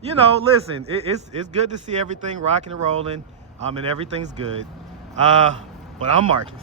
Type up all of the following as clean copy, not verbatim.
you know, listen, it's good to see everything rocking and rolling, and everything's good. But I'm Marcus.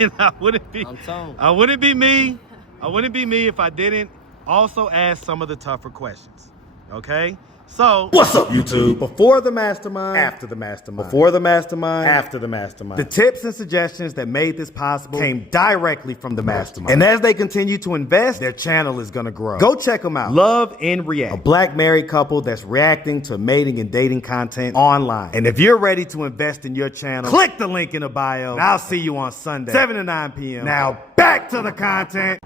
And I wouldn't be me. I wouldn't be me if I didn't also ask some of the tougher questions. Okay? So, what's up, YouTube? Before the mastermind, after the mastermind. Before the mastermind, after the mastermind. The tips and suggestions that made this possible came directly from the mastermind. And as they continue to invest, their channel is gonna grow. Go check them out. Love and React, a black married couple that's reacting to mating and dating content online. And if you're ready to invest in your channel, click the link in the bio. And I'll see you on Sunday, 7 to 9 p.m. Now, back to the content.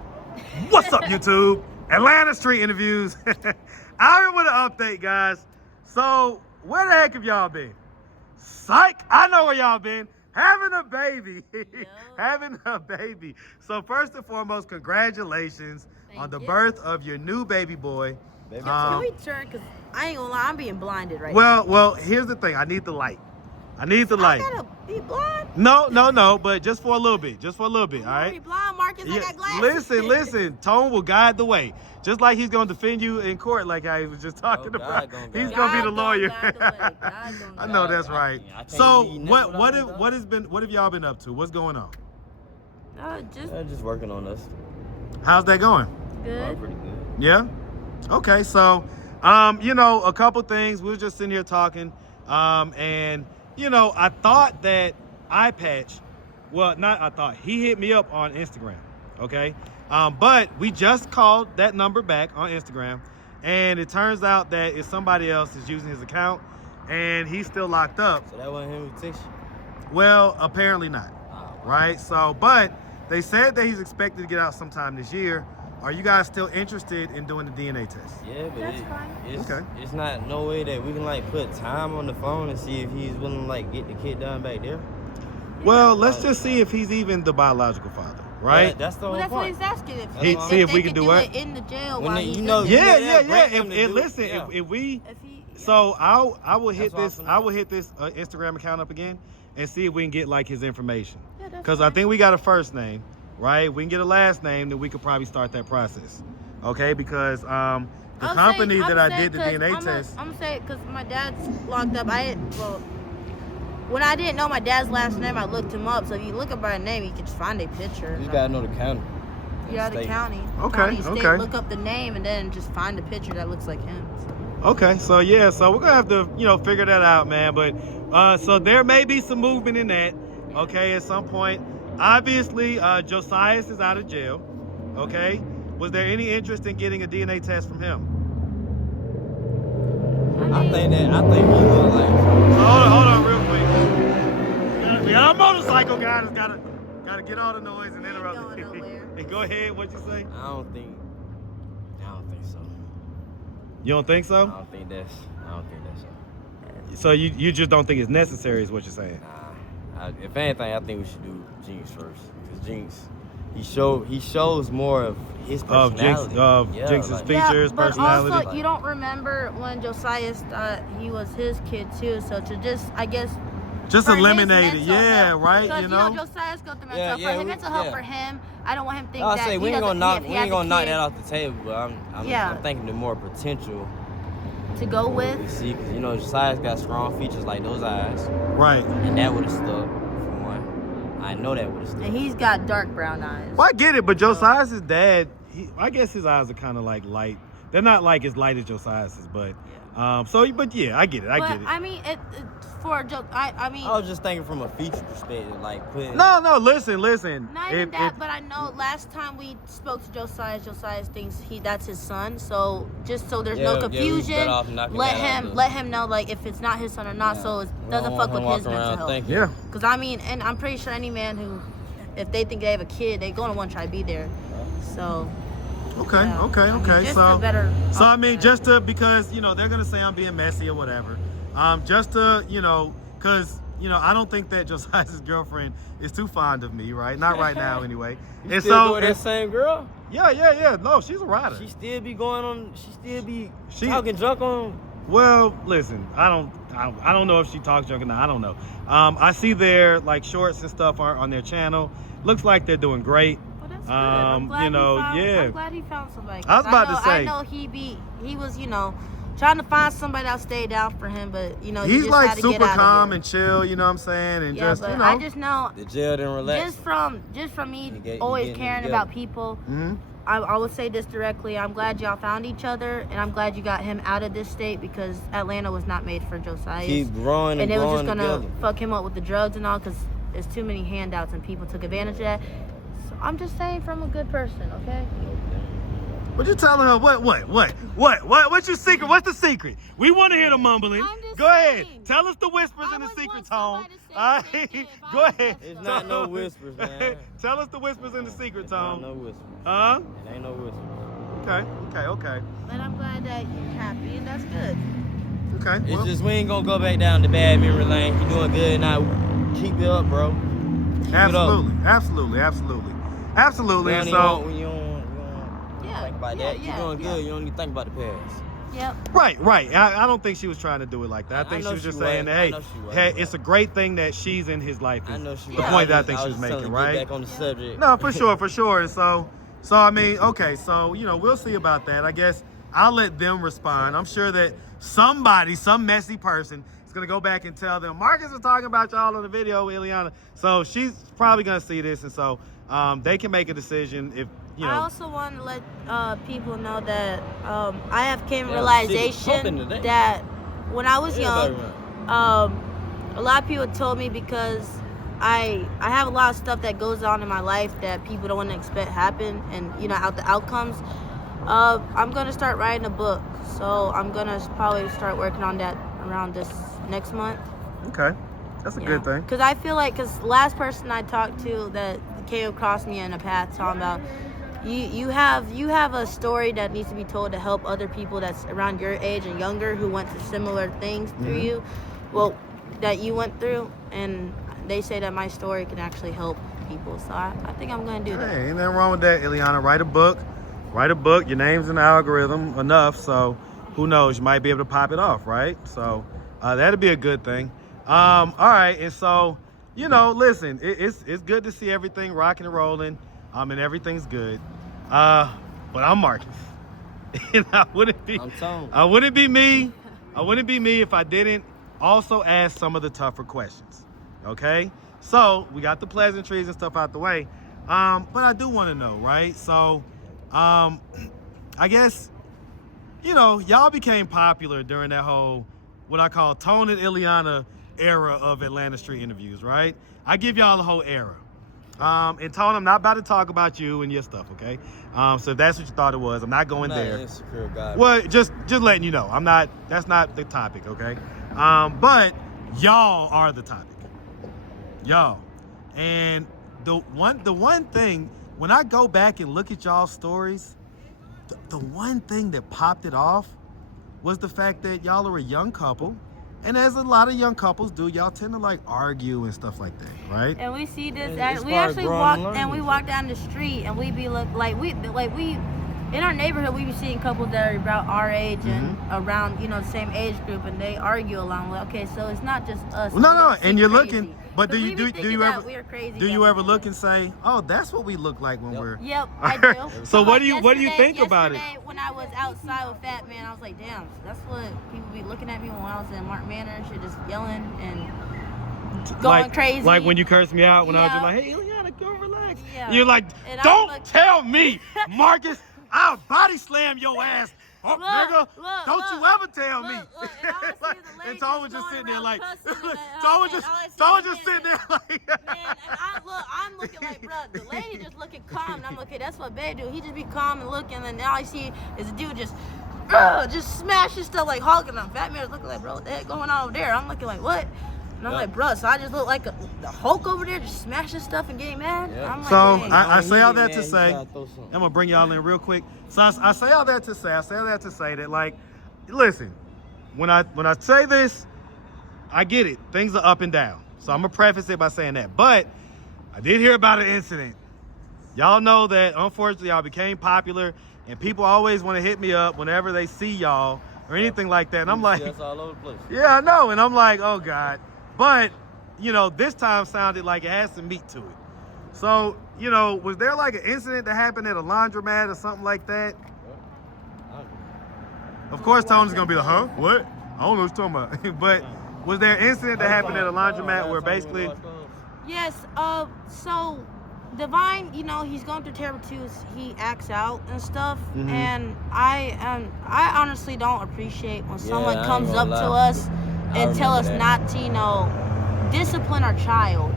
what's up, YouTube? Atlanta Street Interviews. I'm here with an update, guys. So, where the heck have y'all been? Psych, I know where y'all been. Having a baby. Having a baby. So, first and foremost, congratulations on the birth of your new baby boy. Can we turn? Because I ain't gonna lie, I'm being blinded right now. Well, here's the thing. I need the light. I need the light. I gotta be blind? No, but just for a little bit. Just for a little bit, all right? I'm blind, Marcus. I got glasses. Listen. Tone will guide the way. Just like he's going to defend you in court like I was just talking about. He's going to be the lawyer. I know that's right. So, what have y'all been up to? What's going on? Just working on us. How's that going? Good. Pretty good. Yeah? Okay, so, you know, a couple things. We were just sitting here talking, and, you know, I thought that he hit me up on Instagram, okay? But we just called that number back on Instagram, and it turns out that it's somebody else is using his account, and he's still locked up. So that wasn't him who texted you? Well, apparently not, right? So, but they said that he's expected to get out sometime this year. Are you guys still interested in doing the DNA test? Yeah, but That's it's not no way that we can like put time on the phone and see if he's willing to like get the kid done back there. Well, let's just see if he's even the biological father. Right? Yeah, that's the whole Well, that's what point. he's asking. If we can do it in the jail When while they- he's you know- Yeah. Yeah. If we, If he, yeah. so I will hit That's this. what I I'm will hit this Instagram account up again and see if we can get like his information. Yeah, that's Because I fine. think we got a first name, right? We can get a last name, then we could probably start that process. Okay? Because the company that I did the DNA test. I'm saying because my dad's locked up. When I didn't know my dad's last name, I looked him up. So if you look up our name, you can just find a picture. You just gotta know the county. Yeah, the county. Okay, State, okay. Look up the name and then just find a picture that looks like him. Okay, so yeah, so we're gonna have to, you know, figure that out, man. But so there may be some movement in that, okay, at some point. Obviously, Josius is out of jail, okay? Was there any interest in getting a DNA test from him? I think he look like. Hold on real quick. We got a motorcycle guy that's gotta get all the noise and interrupt Ain't going nowhere. Hey, go ahead, what'd you say? I don't think so. You don't think so? I don't think that's so. So you just don't think it's necessary is what you're saying? Nah. If anything, I think we should do Jinx first. Because Jinx, he shows more of his personality. Jinx's features, but personality. Also, you don't remember when Josius thought he was his kid too. So to just, I guess, just for his eliminate it, mental yeah, health, right? Because, You know? Josias go through mental Yeah, health. yeah, For him, mental health for him, I don't want him to think I'll that say we he ain't gonna doesn't- knock if he has a knock kid that off the table, but I'm thinking the more potential to go with. we see, because Josiah's got strong features like those eyes, Right. and that would have stuck for one. I know that would have stuck. And he's got dark brown eyes. Well, I get it, but Josiah's dad, I guess his eyes are kind of like light. They're not like as light as Josiah's, but but yeah, I get it. I get it. I mean, for Joe, I mean. I was just thinking from a feature perspective, like putting. No, listen. Not even that, but I know last time we spoke to Josias thinks that's his son. So just so there's no confusion, let him know like if it's not his son or not, so it doesn't fuck with his mental health. Yeah. Because I mean, and I'm pretty sure any man who, if they think they have a kid, they're gonna want to try to be there. So. Okay. Just So a better. I mean, just to, because they're gonna say I'm being messy or whatever. Just to because I don't think that Josiah's girlfriend is too fond of me, right? Not right now, anyway. You still go with that same girl? Yeah. No, she's a rider. She still be going on. She still be talking junk on. Well, listen, I don't know if she talks junk or not. I don't know. I see their like shorts and stuff are on their channel. Looks like they're doing great. Well, that's good. I'm glad yeah. I'm glad he found somebody. I was about to say. I know he was, trying to find somebody that'll stay down for him, but you know he's just like had to get super out of calm here. and chill. You know what I'm saying? And Yeah, just but you know, I just know The jail didn't relax. just from me always caring about people. mm-hmm. I would say this directly. I'm glad y'all found each other, and I'm glad you got him out of this state because Atlanta was not made for Josiah. Keep growing and it was growing just gonna together. fuck him up with the drugs and all because there's too many handouts and people took advantage of that. So I'm just saying from a good person, okay? What you telling her? What's your secret? What's the secret? We want to hear the mumbling. I'm just Go ahead. saying. Tell us the whispers I in the would secret want tone. somebody to say All the same right. thing if Go I was ahead. messed It's not no whispers, man. Tell us the whispers in the secret It's not tone. no whispers. Huh? It ain't no whispers. Okay. But I'm glad that you're happy, and that's good. Okay. It's Well, just we ain't gonna go back down the bad memory lane. You doing good now. Keep it up, bro. Keep absolutely. it up. Absolutely. You And don't so, even, you don't Yeah, think about yeah, that. yeah, You're doing yeah. good. You don't even think about the past. Yep. right. I don't think she was trying to do it like that. I think know she was she just saying wasn't. that, I hey, know she wasn't, hey, but- it's a great thing that she's in his life. I is know she the was. point that I think was she was just telling making, her to right? Get back on the subject. No, for sure. And so I mean, okay, so you know, we'll see about that. I guess I'll let them respond. I'm sure that somebody, some messy person, is gonna go back and tell them Marcus was talking about y'all on the video, Ileana. So she's probably gonna see this, and so they can make a decision if you know. I also want to let people know that I have came Yeah, realization shit is pumping today. that when I was young, Everybody a lot of people told me because I have a lot of stuff that goes on in my life that people don't want to expect happen, and you know out the outcomes. I'm gonna start writing a book, so I'm gonna probably start working on that around this next month. Okay, that's a good thing. Because I feel like, because last person I talked to that came across me in a path talking about, you have a story that needs to be told to help other people that's around your age and younger who went through similar things through you, well, that you went through, and they say that my story can actually help people. So I think I'm gonna do that. Hey, ain't nothing wrong with that, Ileana. Write a book. Your name's in the algorithm enough, so who knows? You might be able to pop it off, right? So that'd be a good thing. All right, and so you know, listen, it's good to see everything rocking and rolling, and everything's good. But I'm Marcus, and I wouldn't be me if I didn't also ask some of the tougher questions. Okay, so we got the pleasantries and stuff out the way, but I do want to know, right? So I guess, you know, y'all became popular during that whole, what I call Tone and Ileana era of Atlanta Street interviews, right? I give y'all the whole era. And Tone, I'm not about to talk about you and your stuff, okay? So if that's what you thought it was, I'm not going I'm not there. an insecure guy. Well, just letting you know, that's not the topic, okay? But y'all are the topic. Y'all. And the one thing, when I go back and look at y'all's stories, the one thing that popped it off was the fact that y'all are a young couple. And as a lot of young couples do, y'all tend to like argue and stuff like that, right? And we see this. It's We part of actually growing walk and and we learning. walk down the street and we be we in our neighborhood we be seeing couples that are about our age and around the same age group, and they argue along. Like, okay, so it's not just us. Well, no, We don't and seem you're crazy. looking, but do 'Cause we you be do thinking you that ever we're crazy do you every ever day. look and say, oh, that's what we look like when we're Yep, I do. So Like what do you think about it? Yesterday when I was outside with Fat Man, I was like, damn, that's what people be looking at me when I was in Martin Manor and shit, just yelling and going crazy. Like when you cursed me out when I was just Yeah. like, hey, Ileana, go relax. Yeah. You're like, And I'm don't like- tell me, Marcus, I'll body slam your ass. Oh, nigga, don't you ever tell me. And all I see is a lady Tone was just going sitting there around like, cussing and Tone was all I see Tone is just a sitting there like. Man, and I'm looking like, bro, the lady just looking calm, and I'm like, okay, that's what babe do. He just be calm and looking, and then all I see is a dude just smashing stuff like Hulk, and Fat Man's looking like, bro, what the heck going on over there? I'm looking like, what? And I'm like, bro, so I just look like the Hulk over there just smashing stuff and getting mad? Yeah. I'm like, So dang. I say all He that get to mad, he say, try to throw something. I'm gonna bring y'all in real quick. So I say all that to say, that like, listen, when I say this, I get it. Things are up and down. So I'm gonna preface it by saying that. But I did hear about an incident. Y'all know that unfortunately y'all became popular, and people always want to hit me up whenever they see y'all or anything like that. And I'm like, That's all over the place. yeah, I know. And I'm like, oh God. But, this time sounded like it has some meat to it. So, was there like an incident that happened at a laundromat or something like that? Of course, Tony's gonna be like, huh? What? I don't know what you're talking about. But was there an incident that happened at a laundromat where basically? Yes. So Divine, you know, he's going through terrible twos. He acts out and stuff, and I honestly don't appreciate when someone comes up to us and tell us not to, you know, discipline our child.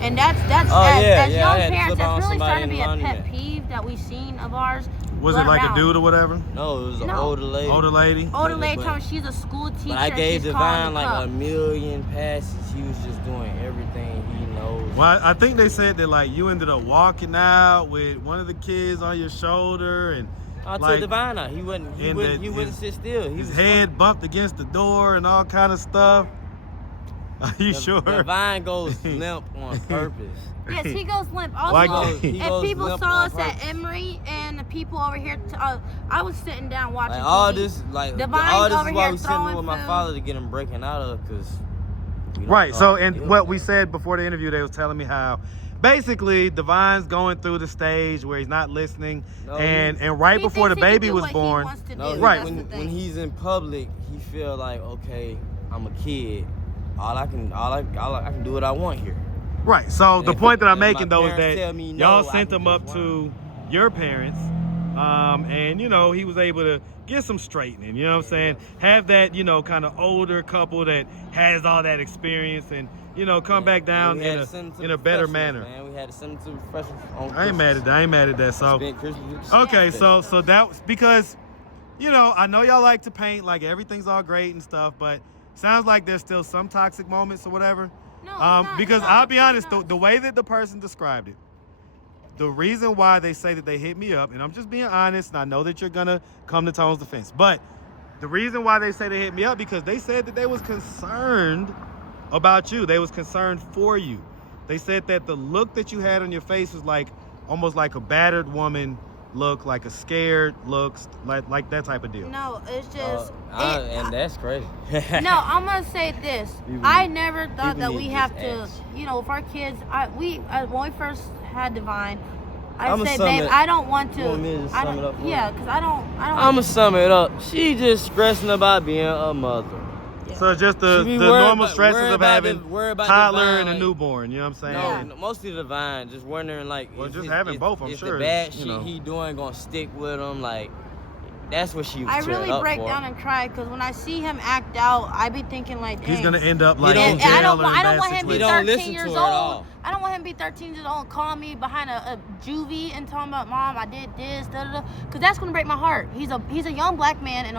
And that's as young parents, that's really starting to be a pet peeve that we've seen of ours. Was it like a dude or whatever? No, it was an older lady. Older lady? Older lady told me she's a school teacher. But I gave Divine like a $1 million passes. He was just doing everything he knows. Well, I think they said that like you ended up walking out with one of the kids on your shoulder and I like, took Divine out. He wouldn't sit still. His head bumped against the door and all kind of stuff. Are you sure? Divine goes limp on purpose. Yes, he goes limp. Also, if people saw us at Emory and the people over here, I was sitting down watching like, TV. all this is why we sitting with my food. father to get him breaking out of, because. Right. So, and what we said before the interview, they was telling me how, basically, Divine's going through the stage where he's not listening, and right before the baby was born, right when he's in public, he feel like, okay, I'm a kid. I can do what I want here. Right. So And the point that I'm my making though is parents tell that me no, y'all I sent can him just up whine. to your parents, and you know he was able to get some straightening. You know what I'm saying? Have that, you know, kind of older couple that has all that experience, and you know come back down in a better manner. Man, we had to send him to the professionals. I ain't mad at that. I ain't mad at that. So okay, so that was because, you know, I know y'all like to paint like everything's all great and stuff, but sounds like there's still some toxic moments or whatever. No, because I'll be honest, the way that the person described it, the reason why they say that they hit me up, and I'm just being honest, and I know that you're gonna come to Tone's defense, but the reason why they say they hit me up because they said that they was concerned about you. They was concerned for you. They said that the look that you had on your face was like almost like a battered woman look, like a scared looks, like that type of deal. No, it's just. And that's crazy. No, I'm gonna say this. I never thought that we have to, you know, if our kids. When we first had Divine, I said, babe, I don't want to. You want me to sum it up for yeah, because I don't. I'm gonna sum it up. She just stressing about being a mother. Yeah. So just the normal stresses of having toddler and a newborn, you know what I'm saying? No, mostly Divine, just wondering like, just having both, I'm sure. The bad shit he doing gonna stick with him, like that's what she was. I really break down and cry because when I see him act out, I be thinking like, dang. He's gonna end up like in jail. I don't want him to be 13 years her at old. all. I don't want him to be 13 years old and calling me behind a juvie and talking about, Mom, I did this, because that's gonna break my heart. He's a young black man in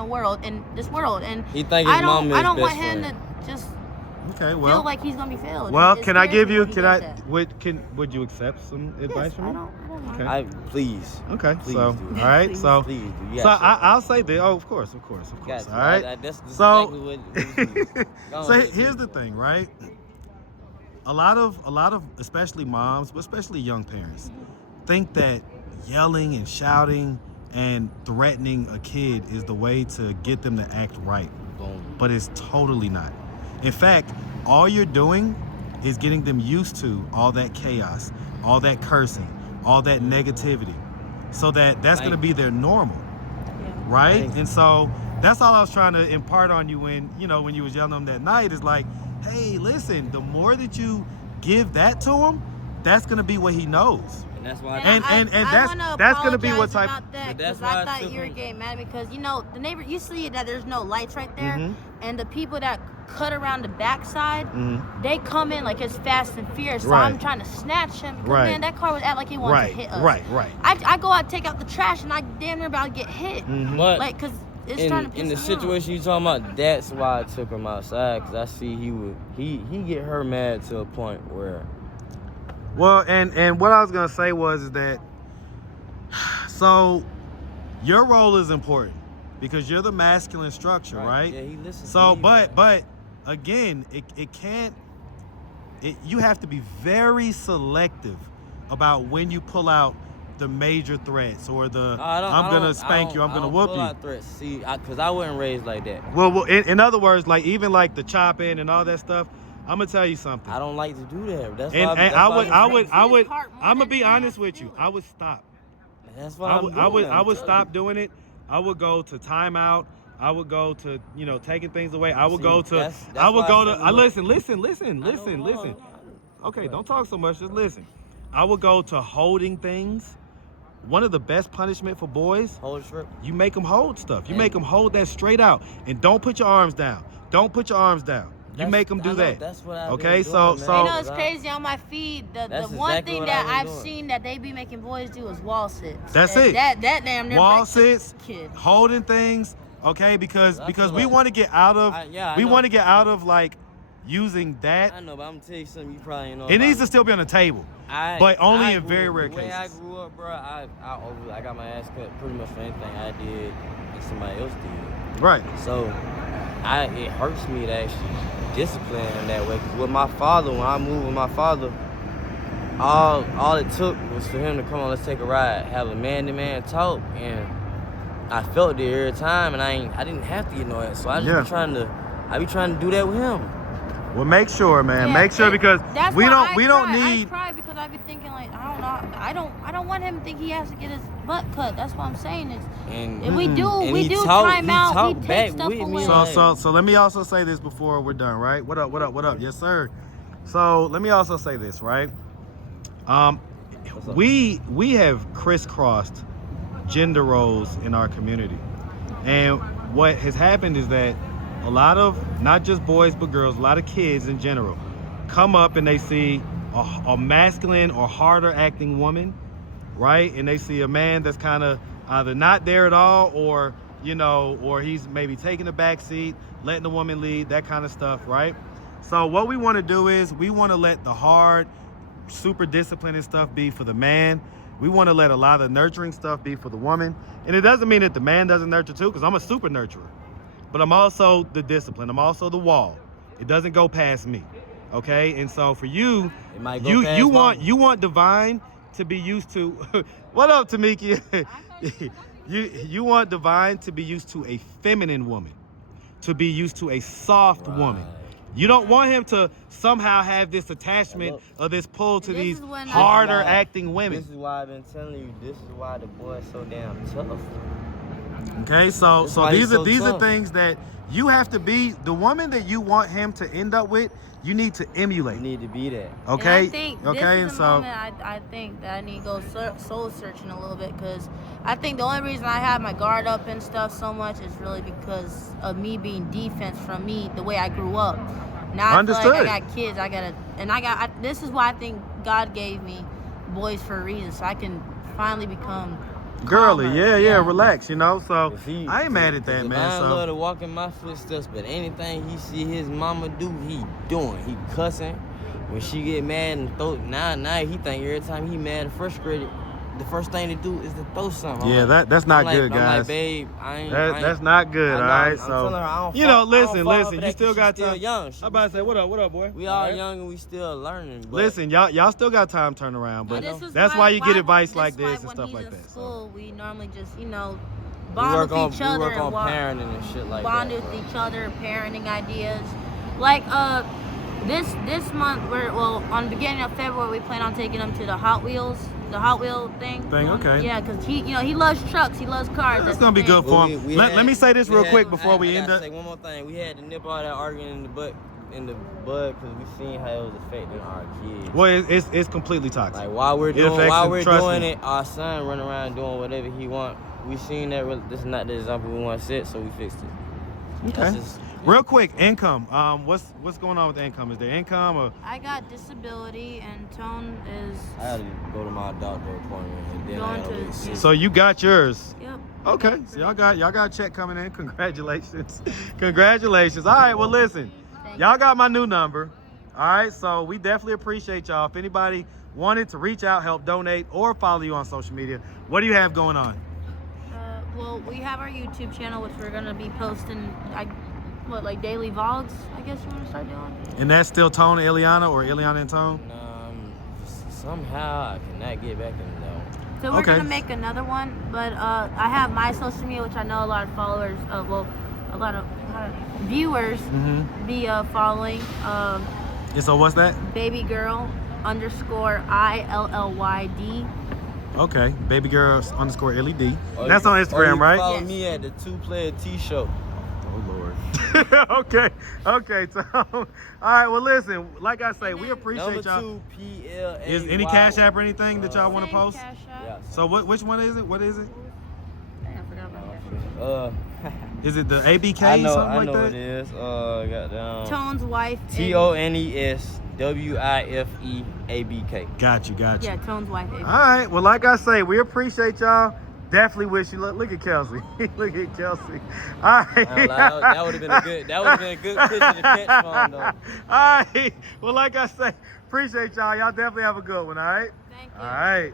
this world, and he think his mom is I don't want best him friend. to just feel like he's gonna be failed. Well, can I give you? Would you accept some advice from me? I don't mind. Okay. Please. Okay. Please so, do. all right. Please, so, please do. so I'll say this. Oh, of course. All right. That's so, exactly what so here's the thing, right? A lot of especially moms, but especially young parents, think that yelling and shouting and threatening a kid is the way to get them to act right. Boom. But it's totally not. In fact, all you're doing is getting them used to all that chaos, all that cursing, all that negativity, so that's going to be their normal, right? And so that's all I was trying to impart on you when you was yelling at them that night is like, hey, listen, the more that you give that to him, that's going to be what he knows. And that's why. And that's going to be what type. Because I thought you were getting mad because the neighbor, you see that there's no lights right there, and the people that cut around the backside, they come in like it's Fast and Furious. So I'm trying to snatch him. Man, that car was acting like he wanted to hit us. Right. I go out, take out the trash, and I damn near about to get hit. But like, cause it's trying to piss in the him situation you talking about, that's why I took him outside, because I see he get her mad to a point where. Well, and what I was gonna say is that, so your role is important because you're the masculine structure, right? Yeah, he listens. So, to me, but again, you have to be very selective about when you pull out the major threats or I'm gonna spank you, I'm gonna whoop you. Threats. See, because I wasn't raised like that. Well, in other words, like even like the chopping and all that stuff. I'm gonna tell you something. I don't like to do that. That's and why I would. I'm gonna be honest with you. I would stop. That's why I would stop doing it. I would go to timeout. I would go to, you know, taking things away. I would See, go to, that's I would why go I to, said I we listen. Okay, don't talk so much, just listen. I would go to holding things. One of the best punishment for boys, Hold shrimp. you make them hold stuff. You make them hold that straight out. And don't put your arms down. Don't put your arms down. You make them do that. That's what I've okay, been doing, so You know, it's crazy on my feed. The one exactly thing what that I've I've been doing. seen that they be making boys do is wall sits. That's And it. That damn near wall breaks a sits, kid. holding things, okay, because I we feel like- want to get out of I we know. want to get out of like using that. I know, but I'm gonna tell you something you probably ain't know. It needs to about still be on the table, I- but only I in grew very up- rare the way I cases. grew up, bro, I got my ass cut pretty much for anything I did and somebody else did. Right. So it hurts me to actually discipline in that way. 'Cause with my father, when I moved with my father, all it took was for him to come on, let's take a ride, have a man-to-man talk, and I felt it every time, and I didn't have to get no ass. So I just be trying to do that with him. Well, make sure, man. Yeah, make sure because that's we why don't we don't I need. cry because I be thinking like I don't want him to think he has to get his butt cut. That's what I'm saying. Is And if we do he time out, talked we back take stuff with me, away. like- So let me also say this before we're done, right? What up? Yes, sir. So let me also say this, right? We have crisscrossed gender roles in our community, and what has happened is that a lot of not just boys but girls, a lot of kids in general, come up and they see a masculine or harder acting woman, right? And they see a man that's kind of either not there at all, or you know, or he's maybe taking the back seat, letting the woman lead, that kind of stuff, right? So what we want to do is we want to let the hard, super disciplining stuff be for the man. We want to let a lot of the nurturing stuff be for the woman. And it doesn't mean that the man doesn't nurture too, because I'm a super nurturer. But I'm also the discipline. I'm also the wall. It doesn't go past me. Okay? And so for you, It might go past you want Divine to be used to what up, Tamiki? you want Divine to be used to a feminine woman, to be used to a soft woman. You don't want him to somehow have this attachment or this pull to these harder acting women. This is why I've been telling you. This is why the boy's so damn tough. Okay, so these are tough. things that you have to be. The woman that you want him to end up with, you need to emulate. You need to be that. Okay. And I think okay, this is the moment I think that I need to go soul searching a little bit, because I think the only reason I have my guard up and stuff so much is really because of me being defense from me, the way I grew up. Now I feel like I got kids. This is why I think God gave me boys for a reason, so I can finally become girly. calmer. Yeah, relax. You know, so He- I ain't mad at that, Divine man. So love to walk in my footsteps, but anything he see his mama do, he doing. He cussing. When she get mad and throw, now he think every time he mad and frustrated, the first thing to do is to throw something. yeah, that's not good, I'm guys. like, babe, That's not good. All right, I'm telling her I don't you know, fall- I don't listen. fall for You that still 'cause got she's time. still young. I'm about to say, what up, boy? We all young and we still learning. But Listen, y'all still got time to turn around, but This is that's why you get advice this like is why this and when stuff he's like in that. School, we normally just we bond work with on each other and parenting and shit like bond that. with bro. each other, parenting ideas. Like this month, on the beginning of February, we plan on taking him to the Hot Wheel thing. Okay. Yeah, because he loves trucks, he loves cars. That's That's gonna be the good thing. for him. Let me say this real quick before we end I up. say one more thing. We had to nip all that arguing in the bud because we seen how it was affecting our kids. Well, it's completely toxic. Like while we're It affects him, doing trust me. it, our son running around doing whatever he want. We seen that this is not the example we want to set, so we fixed it. Okay. That's just- Real quick, income. What's going on with the income? Is there income or? I got disability, and Tone is I had to go to my doctor appointment and then I Going had to to- wait 6 So you got yours. Yep. Okay. So y'all got a check coming in. Congratulations. Congratulations. All right. Well, listen. Thank Y'all got my new number. All right. So we definitely appreciate y'all. If anybody wanted to reach out, help donate, or follow you on social media, what do you have going on? Well, we have our YouTube channel, which we're gonna be posting, like daily vlogs, I guess you want to start doing. And that's still Tone ILIANA or ILIANA N TONE? Somehow I cannot get back in there. So we're Okay. gonna make another one, but I have my social media, which I know a lot of followers, a lot of viewers be following. Yeah, so what's that? Baby girl _ILLYD. Okay, baby girl _LED. Or That's you- on or Instagram, you right? Follow Yes. me at the 2 Player T Show. Okay, Tom. All right, well, listen, like I say, we appreciate y'all. Number 2, PLA. Is any Cash App or anything that y'all want to Same post? Cash App. Yeah. So which one is it? What is it? Dang, I forgot about that. Is it the ABK, I know something like it is. Goddamn. Tone's wife. TONESWIFEABK. Got you. Yeah, Tone's wife. All right, well, like I say, we appreciate y'all. Definitely wish you luck. Look at Kelsey. Look at Kelsey. All right. That would have been a good. That would have been a good picture to catch from though. All right. Well, like I say, appreciate y'all. Y'all definitely have a good one. All right. Thank you. All right.